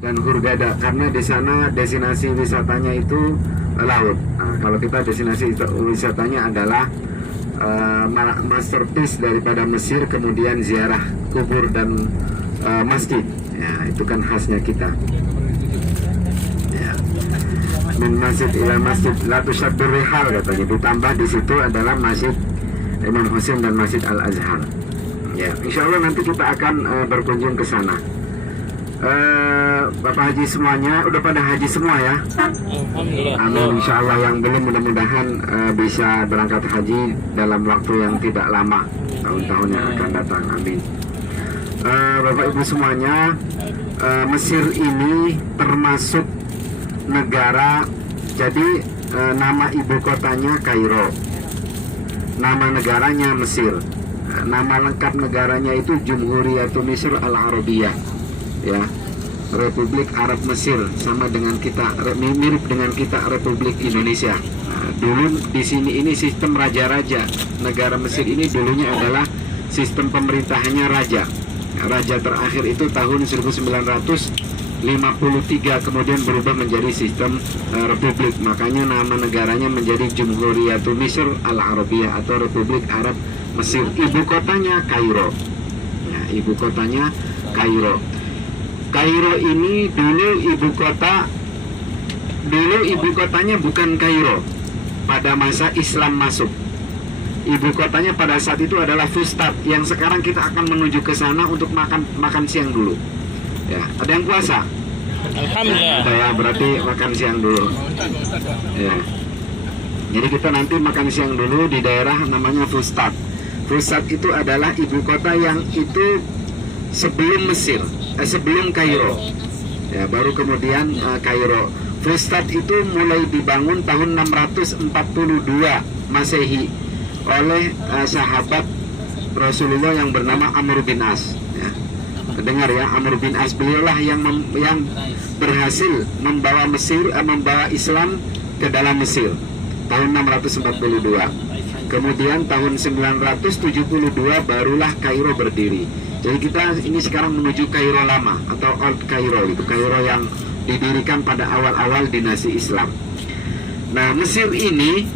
dan Hurghada, karena di sana destinasi wisatanya itu laut. Nah, kalau kita destinasi wisatanya adalah masterpiece daripada Mesir, kemudian ziarah kubur dan masjid. Ya, itu kan khasnya kita. Ya. Min masjid ila masjid la tusyaddur rihal katanya. Ditambah di situ adalah Masjid Imam Husain dan Masjid Al Azhar. Ya, insya Allah nanti kita akan berkunjung ke sana. Bapak haji semuanya udah pada haji semua ya? Amin, insya Allah. Yang belum mudah-mudahan bisa berangkat haji dalam waktu yang tidak lama, tahun-tahun yang akan datang. Amin. Bapak Ibu semuanya, Mesir ini termasuk negara, jadi nama ibu kotanya Kairo, nama negaranya Mesir, nama lengkap negaranya itu Jumhuriyatul Misr Al-Arabiyah, ya, Republik Arab Mesir, sama dengan kita, mirip dengan kita Republik Indonesia. Nah, dulu di sini ini sistem raja-raja. Negara Mesir ini dulunya adalah sistem pemerintahannya raja. Raja terakhir itu tahun 1953, kemudian berubah menjadi sistem republik. Makanya nama negaranya menjadi Jumhuriyatul Misr Al-Arabiyah atau Republik Arab Mesir. Ibu kotanya Kairo. Ya, ibu kotanya Kairo. Kairo ini dulu ibu kotanya bukan Kairo. Pada masa Islam masuk, ibu kotanya pada saat itu adalah Fustat, yang sekarang kita akan menuju ke sana untuk makan siang dulu. Ya, ada yang puasa? Alhamdulillah. Ada ya, berarti makan siang dulu. Ya. Jadi kita nanti makan siang dulu di daerah namanya Fustat. Fustat itu adalah ibu kota yang itu sebelum Mesir, sebelum Kairo. Ya, baru kemudian Kairo. Fustat itu mulai dibangun tahun 642 Masehi oleh sahabat Rasulullah yang bernama Amr bin As. Ya. Dengar ya, Amr bin As, beliaulah yang berhasil membawa membawa Islam ke dalam Mesir tahun 642. Kemudian tahun 972 barulah Kairo berdiri. Jadi kita ini sekarang menuju Kairo lama atau Old Kairo, itu Kairo yang didirikan pada awal-awal dinasti Islam. Nah, Mesir ini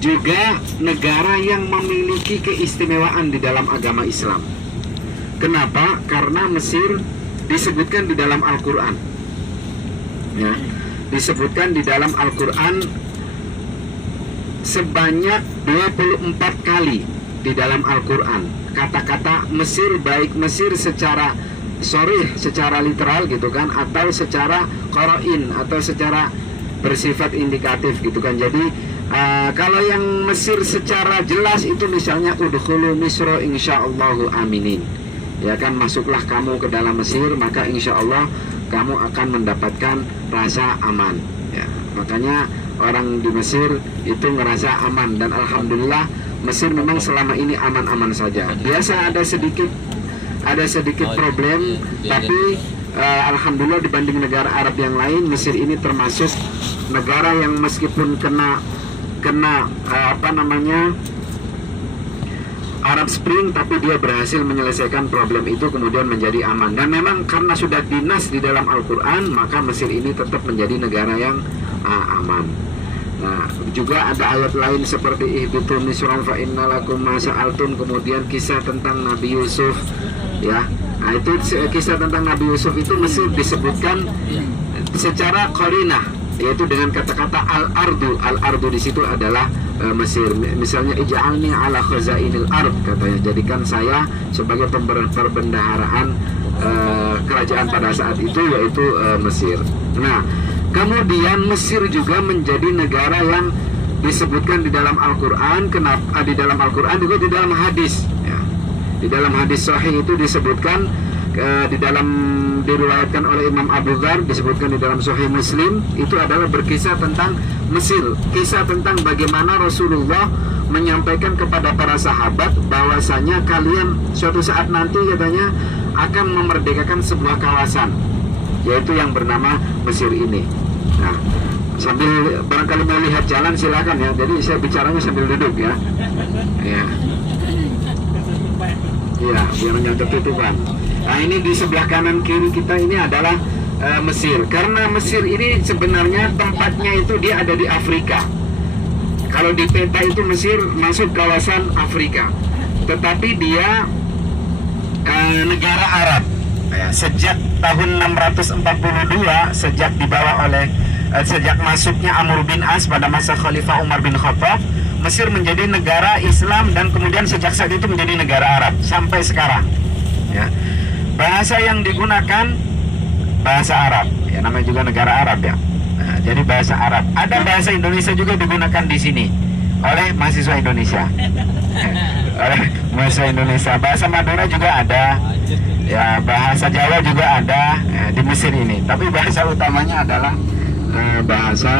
juga negara yang memiliki keistimewaan di dalam agama Islam. Kenapa? Karena Mesir disebutkan di dalam Al-Quran. Ya, disebutkan di dalam Al-Quran sebanyak 24 kali di dalam Al-Quran. Kata-kata Mesir, baik Mesir secara sharih, secara literal gitu kan, atau secara qarain, atau secara bersifat indikatif gitu kan. Jadi kalau yang Mesir secara jelas itu misalnya udkhulu Misra insyaallahu aminin. Ya kan, masuklah kamu ke dalam Mesir, maka insyaallah kamu akan mendapatkan rasa aman. Ya, makanya orang di Mesir itu ngerasa aman, dan alhamdulillah Mesir memang selama ini aman-aman saja. Biasa ada sedikit problem, tapi alhamdulillah dibanding negara Arab yang lain, Mesir ini termasuk negara yang meskipun kena Arab Spring, tapi dia berhasil menyelesaikan problem itu, kemudian menjadi aman. Dan memang karena sudah dinas di dalam Al-Quran, maka Mesir ini tetap menjadi negara yang aman. Nah, juga ada ayat lain seperti ihbitu misran fa innalakum ma sa'altum, kemudian kisah tentang Nabi Yusuf, ya. Nah, itu kisah tentang Nabi Yusuf itu Mesir disebutkan secara qarinah, yaitu dengan kata-kata al-ardu. Al-ardu di situ adalah Mesir. Misalnya ij'alni ala khazainil ard, katanya, jadikan saya sebagai perbendaharaan kerajaan pada saat itu, yaitu Mesir. Nah, kemudian Mesir juga menjadi negara yang disebutkan di dalam Al-Quran. Kenapa? Di dalam Al-Quran juga di dalam hadis, ya. Di dalam hadis sahih itu disebutkan, diriwayatkan oleh Imam Abu Dzar, disebutkan di dalam Sahih Muslim, itu adalah berkisah tentang Mesir, kisah tentang bagaimana Rasulullah menyampaikan kepada para sahabat bahwasanya kalian suatu saat nanti, katanya, akan memerdekakan sebuah kawasan, yaitu yang bernama Mesir ini. Nah, sambil barangkali mau lihat jalan silakan ya. Jadi saya bicaranya sambil duduk ya. Ya. Iya, biar nggak ketutupan. Nah, ini di sebelah kanan kiri kita ini adalah Mesir. Karena Mesir ini sebenarnya tempatnya itu dia ada di Afrika. Kalau di peta itu Mesir masuk kawasan Afrika, tetapi dia negara Arab. Sejak tahun 642, sejak dibawa oleh sejak masuknya Amr bin As pada masa Khalifah Umar bin Khattab, Mesir menjadi negara Islam dan kemudian sejak saat itu menjadi negara Arab sampai sekarang. Ya. Bahasa yang digunakan bahasa Arab, ya namanya juga negara Arab ya. Nah, jadi bahasa Arab. Ada bahasa Indonesia juga digunakan di sini oleh mahasiswa Indonesia. Oleh mahasiswa Indonesia. Bahasa Madura juga ada. Ya, bahasa Jawa juga ada di Mesir ini. Tapi bahasa utamanya adalah bahasa